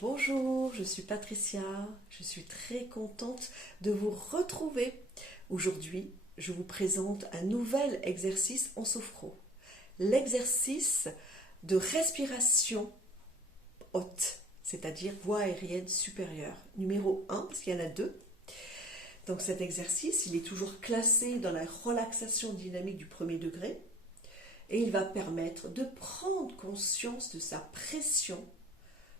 Bonjour, je suis Patricia, je suis très contente de vous retrouver. Aujourd'hui, je vous présente un nouvel exercice en sophro. L'exercice de respiration haute, c'est-à-dire voie aérienne supérieure. Numéro 1, parce qu'il y en a deux. Donc cet exercice, il est toujours classé dans la relaxation dynamique du premier degré et il va permettre de prendre conscience de sa pression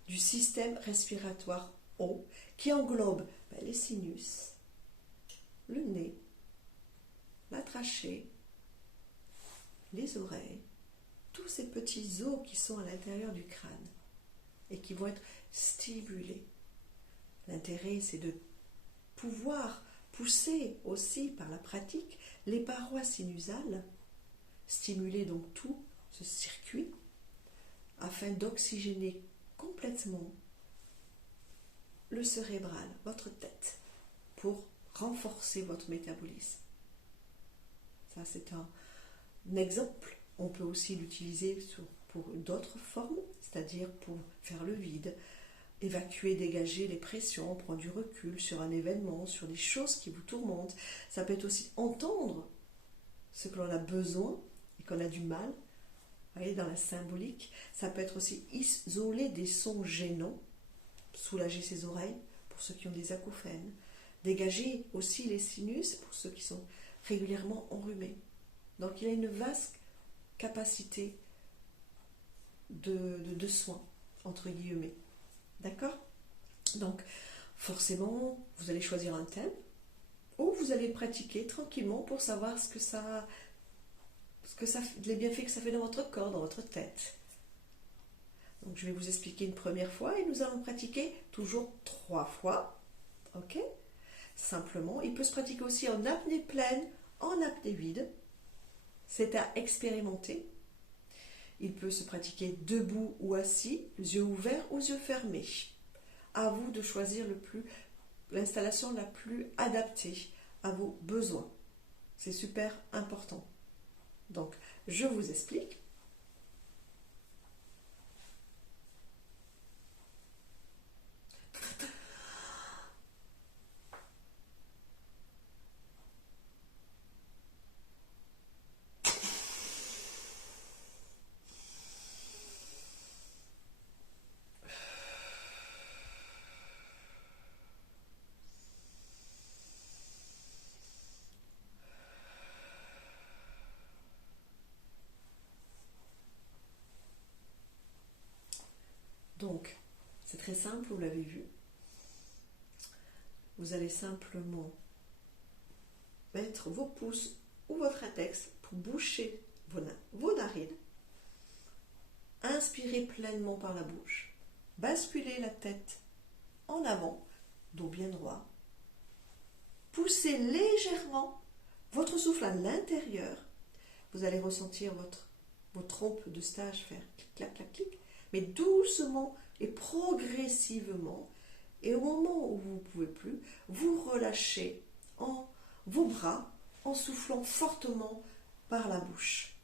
du système respiratoire haut qui englobe les sinus, le nez, la trachée, les oreilles, tous ces petits os qui sont à l'intérieur du crâne et qui vont être stimulés. L'intérêt, c'est de pouvoir pousser aussi par la pratique les parois sinusales, stimuler donc tout ce circuit afin d'oxygéner complètement le cérébral, votre tête, pour renforcer votre métabolisme. Ça, c'est un exemple. On peut aussi l'utiliser pour d'autres formes, c'est-à-dire pour faire le vide, évacuer, dégager les pressions, prendre du recul sur un événement, sur des choses qui vous tourmentent. Ça peut être aussi entendre ce que l'on a besoin et qu'on a du mal. Vous voyez, dans la symbolique, ça peut être aussi isoler des sons gênants, soulager ses oreilles pour ceux qui ont des acouphènes, dégager aussi les sinus pour ceux qui sont régulièrement enrhumés. Donc il y a une vaste capacité de soins, entre guillemets. D'accord ? Donc forcément, vous allez choisir un thème ou vous allez pratiquer tranquillement pour savoir les bienfaits que ça fait dans votre corps, dans votre tête. Donc je vais vous expliquer une première fois et nous allons pratiquer toujours 3 fois. Ok ? Simplement, il peut se pratiquer aussi en apnée pleine, en apnée vide. C'est à expérimenter. Il peut se pratiquer debout ou assis, les yeux ouverts ou les yeux fermés. À vous de choisir l'installation la plus adaptée à vos besoins. C'est super important. Donc, je vous explique. Donc, c'est très simple, vous l'avez vu. Vous allez simplement mettre vos pouces ou votre index pour boucher vos narines. Inspirez pleinement par la bouche. Basculez la tête en avant, dos bien droit. Poussez légèrement votre souffle à l'intérieur. Vous allez ressentir vos trompes de stage faire clic, clac, clac, clic, mais doucement et progressivement. Et au moment où vous ne pouvez plus, vous relâchez vos bras en soufflant fortement par la bouche.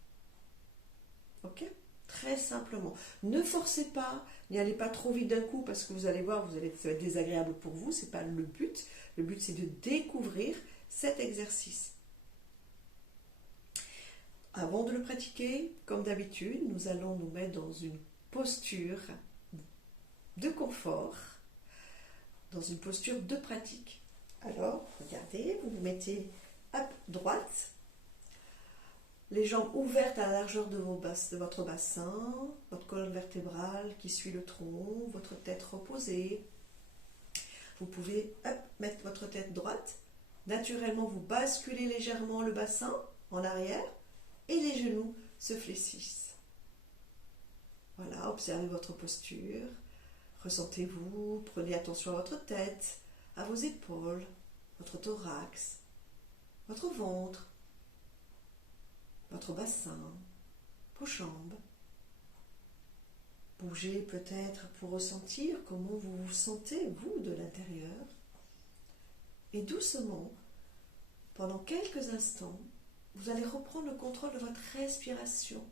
Ok ? Très simplement. Ne forcez pas, n'y allez pas trop vite d'un coup parce que vous allez voir, ça va être désagréable pour vous, ce n'est pas le but. Le but, c'est de découvrir cet exercice. Avant de le pratiquer, comme d'habitude, nous allons nous mettre dans une posture de confort, dans une posture de pratique. Alors, regardez, vous vous mettez droite, les jambes ouvertes à la largeur de votre bassin, votre colonne vertébrale qui suit le tronc, votre tête reposée. Vous pouvez mettre votre tête droite. Naturellement, vous basculez légèrement le bassin en arrière et les genoux se fléchissent. Voilà, observez votre posture. Ressentez-vous, prenez attention à votre tête, à vos épaules, votre thorax, votre ventre, votre bassin, vos jambes. Bougez peut-être pour ressentir comment vous vous sentez, vous, de l'intérieur. Et doucement, pendant quelques instants, vous allez reprendre le contrôle de votre respiration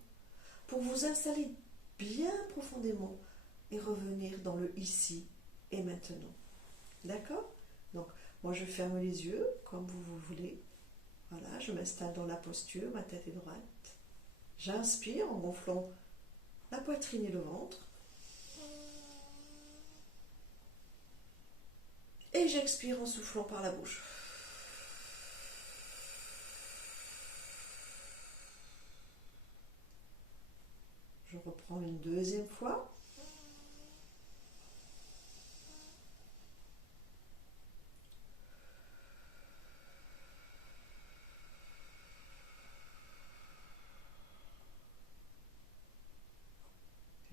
pour vous installer bien profondément et revenir dans le ici et maintenant. D'accord? Donc, moi je ferme les yeux comme vous voulez. Voilà, je m'installe dans la posture, ma tête est droite. J'inspire en gonflant la poitrine et le ventre. Et j'expire en soufflant par la bouche. Je reprends une deuxième fois.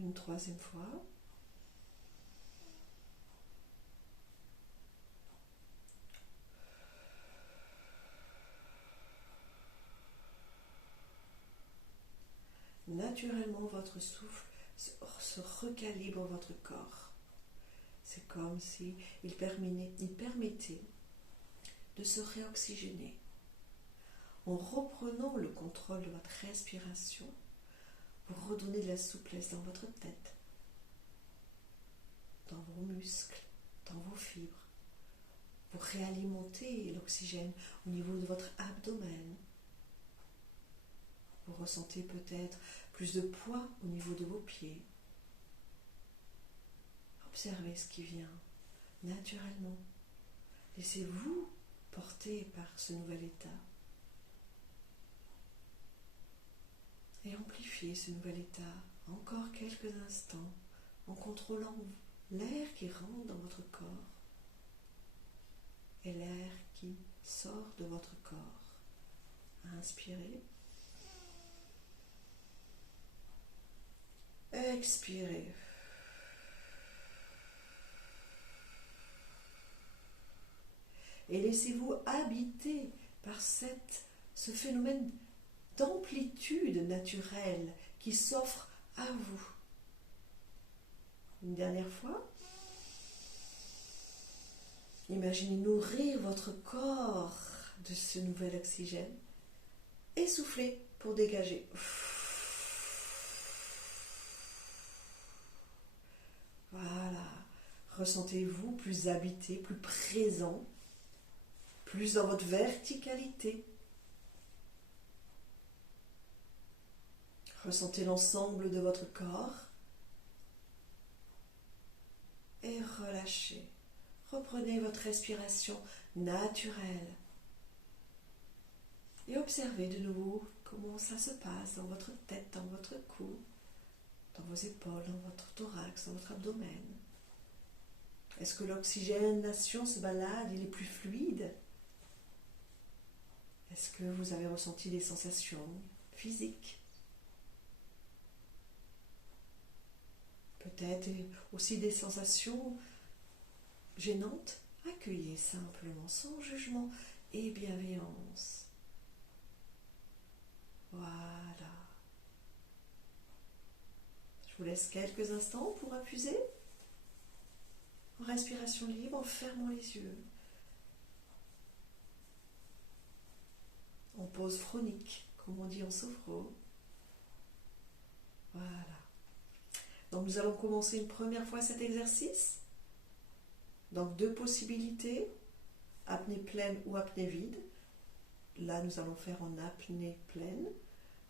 Une troisième fois. Naturellement, votre souffle se recalibre votre corps. C'est comme si il permettait de se réoxygéner. En reprenant le contrôle de votre respiration, vous redonnez de la souplesse dans votre tête, dans vos muscles, dans vos fibres. Vous réalimentez l'oxygène au niveau de votre abdomen. Vous ressentez peut-être plus de poids au niveau de vos pieds. Observez ce qui vient naturellement. Laissez-vous porter par ce nouvel état. Et amplifiez ce nouvel état encore quelques instants en contrôlant l'air qui rentre dans votre corps et l'air qui sort de votre corps. Inspirez. Expirez. Et laissez-vous habiter par ce phénomène d'amplitude naturelle qui s'offre à vous. Une dernière fois. Imaginez nourrir votre corps de ce nouvel oxygène et soufflez pour dégager. Voilà. Ressentez-vous plus habité, plus présent, plus dans votre verticalité. Ressentez l'ensemble de votre corps et relâchez. Reprenez votre respiration naturelle et observez de nouveau comment ça se passe dans votre tête, dans votre cou, dans vos épaules, dans votre thorax, dans votre abdomen. Est-ce que l'oxygénation se balade, il est plus fluide? Est-ce que vous avez ressenti des sensations physiques? Peut-être aussi des sensations gênantes? Accueillez simplement, sans jugement et bienveillance. Voilà. Je vous laisse quelques instants pour infuser. En respiration libre, en fermant les yeux. En pause phronique, comme on dit en sophro. Voilà. Donc nous allons commencer une première fois cet exercice. Donc 2 possibilités, apnée pleine ou apnée vide. Là nous allons faire en apnée pleine.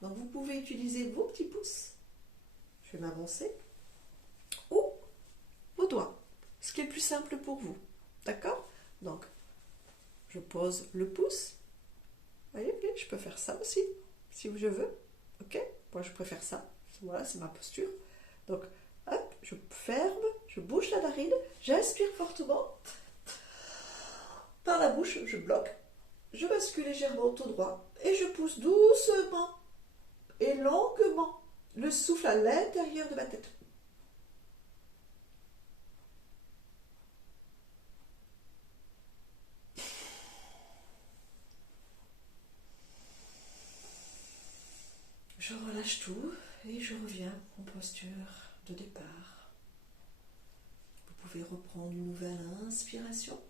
Donc vous pouvez utiliser vos petits pouces. Je vais m'avancer. Ou vos doigts. Ce qui est le plus simple pour vous. D'accord? Donc je pose le pouce. Voyez, je peux faire ça aussi, si je veux. Ok? Moi je préfère ça. Voilà, c'est ma posture. Donc, hop, je ferme, je bouche la narine, j'inspire fortement. Par la bouche, je bloque. Je bascule légèrement au dos droit et je pousse doucement et longuement le souffle à l'intérieur de ma tête. Je relâche tout et je reviens en posture de départ. Vous pouvez reprendre une nouvelle inspiration.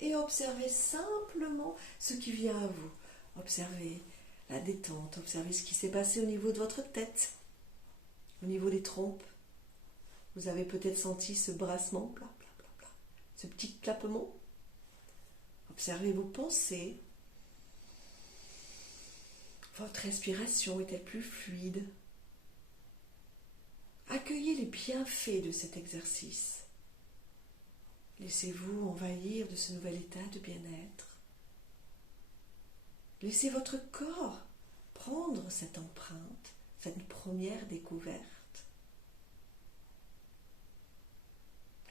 Et observez simplement ce qui vient à vous. Observez la détente, observez ce qui s'est passé au niveau de votre tête, au niveau des trompes. Vous avez peut-être senti ce brassement, bla, bla, bla, bla, ce petit clapement. Observez vos pensées. Votre respiration est-elle plus fluide? Accueillez les bienfaits de cet exercice. Laissez-vous envahir de ce nouvel état de bien-être. Laissez votre corps prendre cette empreinte, cette première découverte.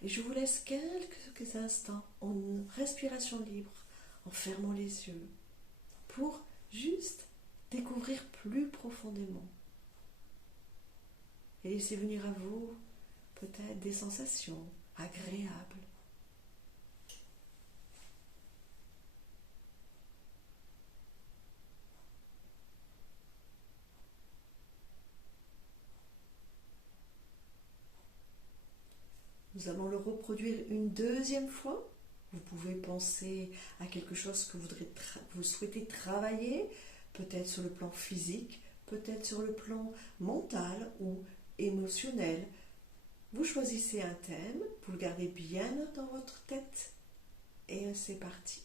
Et je vous laisse quelques instants en respiration libre, en fermant les yeux, pour juste découvrir plus profondément. Et laissez venir à vous peut-être des sensations agréables. Nous allons le reproduire une deuxième fois. Vous pouvez penser à quelque chose que vous souhaitez travailler, peut-être sur le plan physique, peut-être sur le plan mental ou émotionnel. Vous choisissez un thème, vous le gardez bien dans votre tête et c'est parti.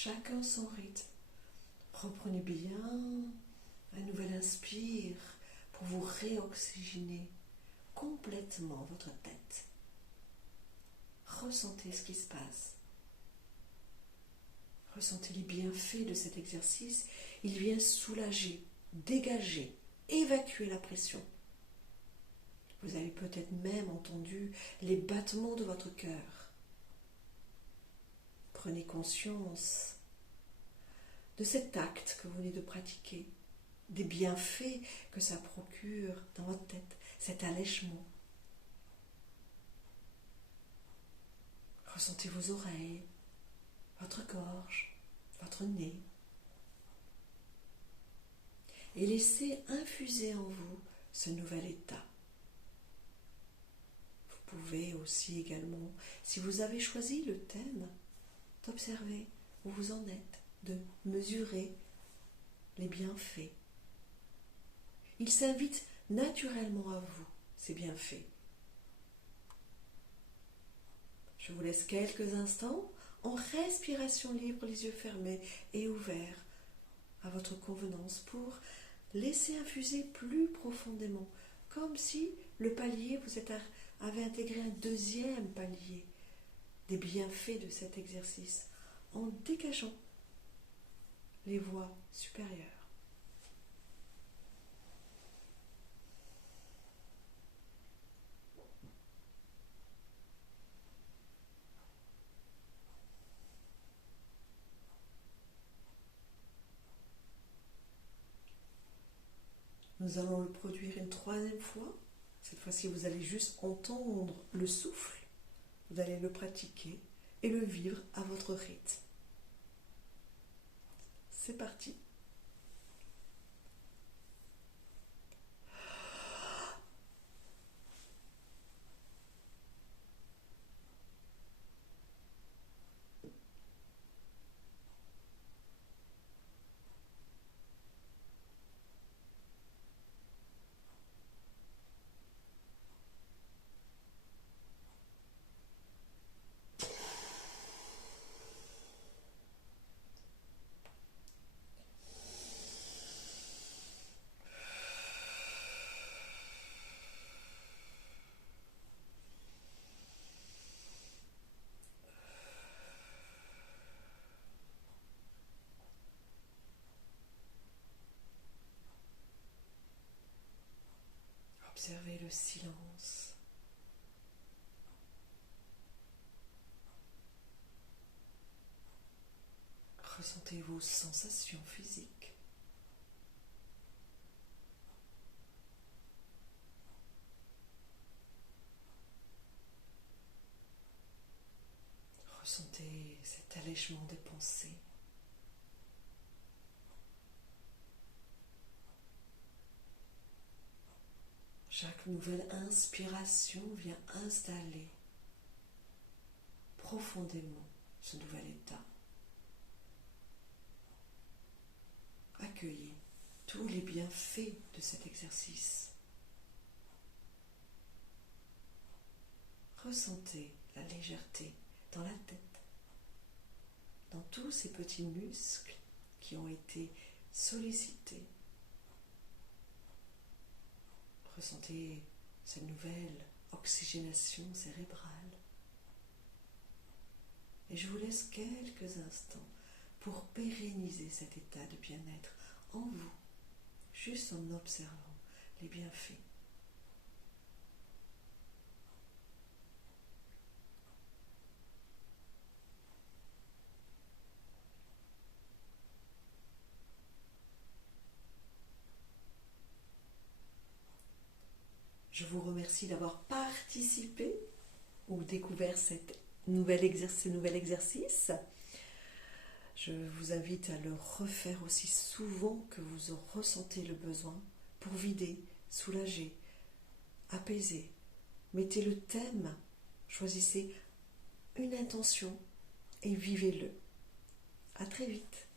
Chacun son rythme. Reprenez bien un nouvel inspire pour vous réoxygéner complètement votre tête. Ressentez ce qui se passe. Ressentez les bienfaits de cet exercice. Il vient soulager, dégager, évacuer la pression. Vous avez peut-être même entendu les battements de votre cœur. Prenez conscience de cet acte que vous venez de pratiquer, des bienfaits que ça procure dans votre tête, cet allègement. Ressentez vos oreilles, votre gorge, votre nez. Et laissez infuser en vous ce nouvel état. Vous pouvez aussi également, si vous avez choisi le thème, d'observer où vous en êtes, de mesurer les bienfaits. Ils s'invitent naturellement à vous, ces bienfaits. Je vous laisse quelques instants en respiration libre, les yeux fermés et ouverts à votre convenance pour laisser infuser plus profondément, comme si le palier, avez intégré un deuxième palier des bienfaits de cet exercice en dégageant les voies supérieures. Nous allons le produire une troisième fois. Cette fois-ci, vous allez juste entendre le souffle. Vous allez le pratiquer et le vivre à votre rythme. C'est parti. Observez le silence. Ressentez vos sensations physiques. Ressentez cet allègement des pensées. Chaque nouvelle inspiration vient installer profondément ce nouvel état. Accueillez tous les bienfaits de cet exercice. Ressentez la légèreté dans la tête, dans tous ces petits muscles qui ont été sollicités. Ressentez cette nouvelle oxygénation cérébrale. Et je vous laisse quelques instants pour pérenniser cet état de bien-être en vous, juste en observant les bienfaits. Je vous remercie d'avoir participé ou découvert ce nouvel exercice. Je vous invite à le refaire aussi souvent que vous en ressentez le besoin pour vider, soulager, apaiser. Mettez le thème, choisissez une intention et vivez-le. À très vite.